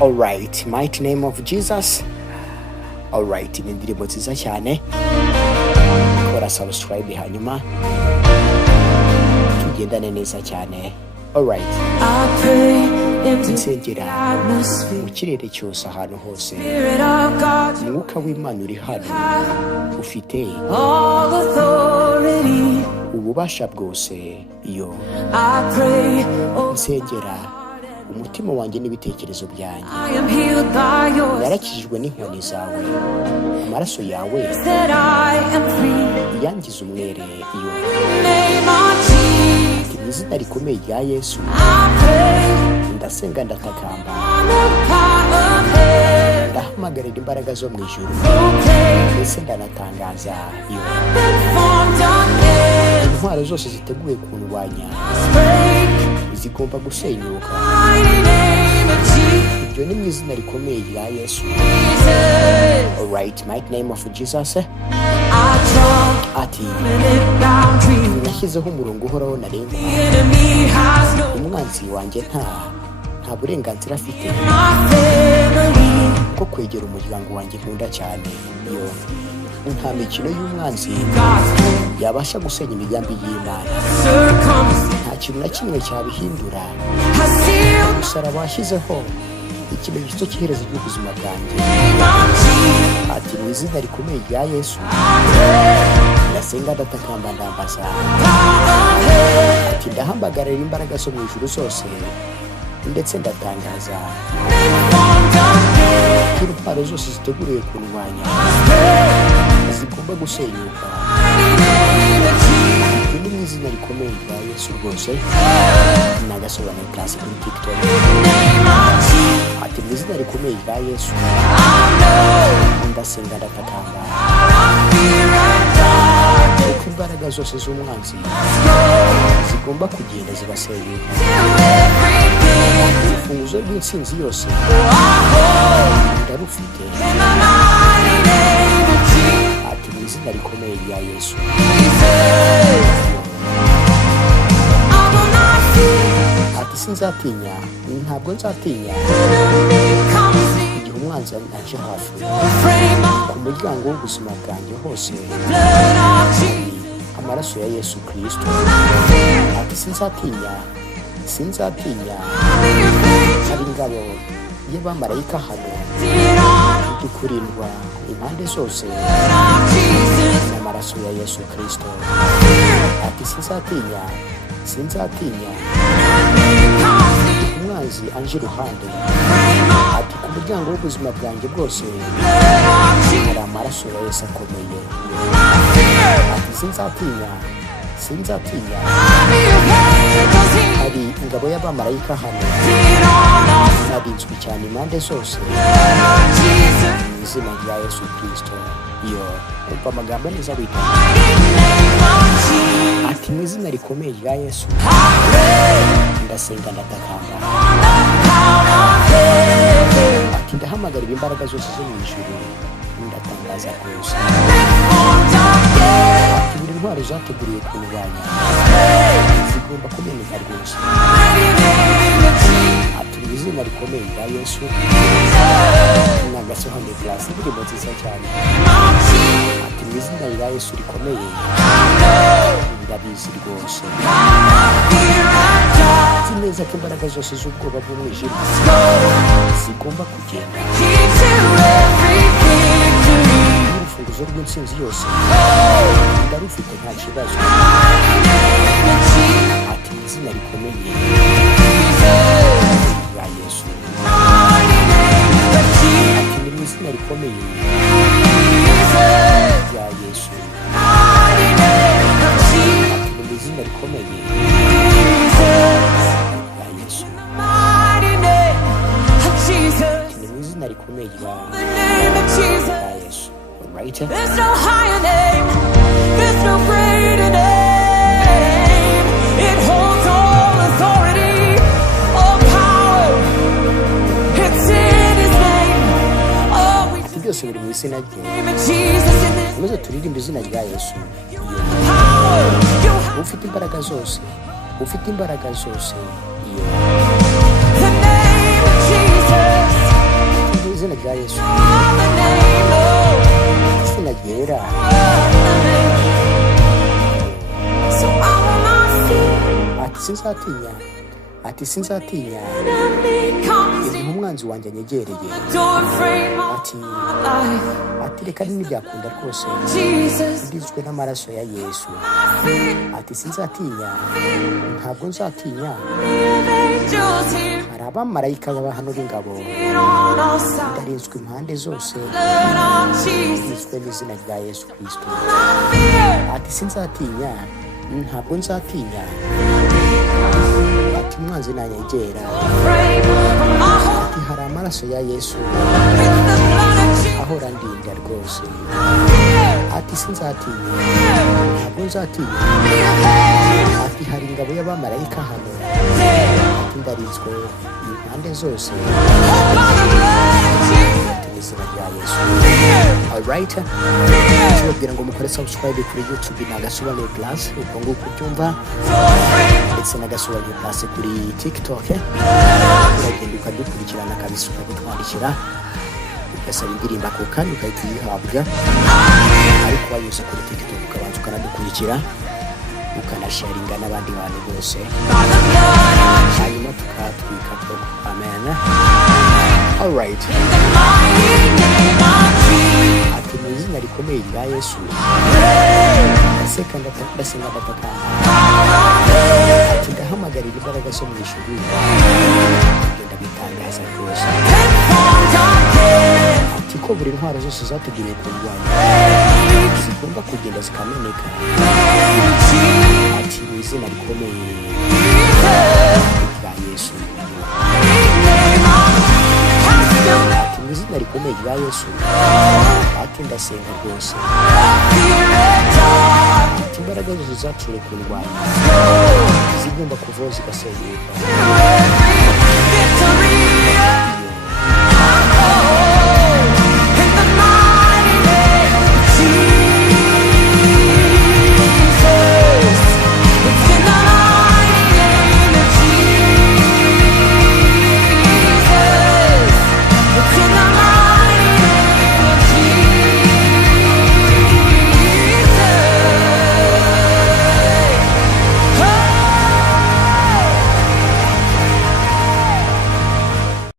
Alright, mighty name of Jesus. Alright, ni indirimbo nziza cyane. Kora subscribe hanyuma tugendane neza cyane. Alright. Nsengera mu kirere cyose ahantu hose. Umwuka w'Imana uri hano. Ufite ububasha bwose. Iyo nsengera umutima wanjye n'ibitekerezo byanjye. Narakijijwe n'inkoni zawe. Amaraso yawe yangize umwere. Iyo mu izina rikomeye rya Yesu ndasenga ndatakamba, ndahamagarira imbaraga zo mu ijuru, ndetse ndanatangaza iyo intwaro zose ziteguye kundwanya zigomba gusenyuka. Ibyo ni mu izina rikomeye rya Yesu. Alright, mighty name of Jesus. Ati nashyizeho umurongo uhoraho ntarengwa. Umwanzi wanjye nta burenganzira afite bwo kwegera umuryango wanjye nkunda cyane. Iyo nta mikino y'umwanzi yabasha gusenya imigambi y'Imana. Nta kintu na kimwe cyabihindura. Umusaraba washyizeho ikimenyetso cy'iherezo ry'ubuzima bwanjye. Ati mu izina rikomeye rya Yesu ndasenga ndatakamba ndambaza. Ati ndahamagarira imbaraga zo mu ijuru zose, ndetse ndatangaza ko intwaro zose ziteguriye kundwanya zigomba gusenyuka. Ibyo ni mu izina rikomeye rya Yesu rwose. Nagasobanuye class kuri TikTok. Ati mu izina rikomeye rya Yesu ndasenga ndatakamba ko imbaraga zose z'umwanzi zigomba kugenda zibasenyuka. Urufunguzo rw'intsinzi yose ndarufite. Ati mu izina rikomeye rya Yesu. Ati sinzatinya, ntabwo nzatinya igihe umwanzi aje hafi. Ku muryango w'ubuzima bwanjye hose amaraso ya Yesu Kristo. Ati sinzatinya hari ingabo y'abamarayika hano dukurindwa impande zose n'amaraso ya Yesu Kristo. Ati sinzatinya umwanzi anje iruhande. Ati ku muryango w'ubuzima bwanjye bwose hari amaraso ya Yesu akomeye. Ati sinzatinya hari ingabo y'abamarayika hano narinzwe cyane impande zose mu izina rya Yesu Kristo. Iyo umva amagambo neza wita. Ati mu izina rikomeye rya Yesu ndasenga ndatakamba. Ati ndahamagarira imbaraga zose zo mu ijuru, ndatangaza rwose. Ati buri ntwaro zateguriye kundwanya zigomba kumeneka rwose. Ati mu izina rikomeye rya Yesu nagasobanuye class indirimbo nziza cyane. Ati mu izina rya Yesu rikomeye ndabizi rwose. Nzi neza ko imbaraga zose z'ubwoba bw'umwijima zigomba kugenda. Urufunguzo rw'intsinzi yose ndarufite nta kibazo. Ati mu izina rikomeye rya Yesu. Ati mu izina rikomeye rya Yesu. Ati mu izina rikomeye rya Yesu. Ati mu izina rikomeye rya Yesu. Right? There's no higher name, there's no greater name. It holds all authority, all power. It's in His name. Oh, we just byose biri mu izina rye. Maze turirimba izina rya Yesu. Ufite imbaraga zose, ufite imbaraga zose. The name of Jesus. izina rya Yesu, izina ryera. Ati sinzatinya, ati sinzatinya igihe umwanzi wanjye anyegereye. Ati reka ntibyakunda rwose, ngizwe n'amaraso ya Yesu. Ati sinzatinya, ntabwo nzatinya. Hari abamarayika b'abahanura ingabo, ndarinzwe impande zose, ngizwe n'izina rya Yesu Kristo. Ati sinzatinya, ntabwo nzatinya. Ati umwanzi nanyegera. Ati hari amaraso ya Yesu ahora ndinda rwose. Ati sinzatinya, ntabwo nzatinya. Ati hari ingabo y'abamarayika hano. Ati ndarinzwe impande zose, ati n'izina rya Yesu. Alright, tubabwira ngo mukore subscribe kuri YouTube na Gasobanuye Plus, uko nguko ubyumva, ndetse na Gasobanuye Plus kuri TikTok. Uragenda ukadukurikirana kabisa, ukadutwandikira, ugasaba indirimbo ako kanya ukahita uyihabwa. Ariko wanyuze kuri TikTok ukabanza ukanadukurikira, ukanasharinga n'abandi bantu bose, hanyuma tukatwika koko. Amen. Alright, ati mu izina rikomeye rya Yesu ndasenga ndatakamba. Ati ndahamagarira imbaraga zo mu ijuru kugenda bitangaza rwose. Ati ko buri ntwaro zose zateguriwe kurwanya zigomba kugenda zikameneka. Ati mu izina rikomeye rya Yesu, ati mu izina rikomeye rya Yesu, ati ndasenga rwose. Ati imbaraga zose zaciwe kurwanya zigomba kuvaho zigasenyuka.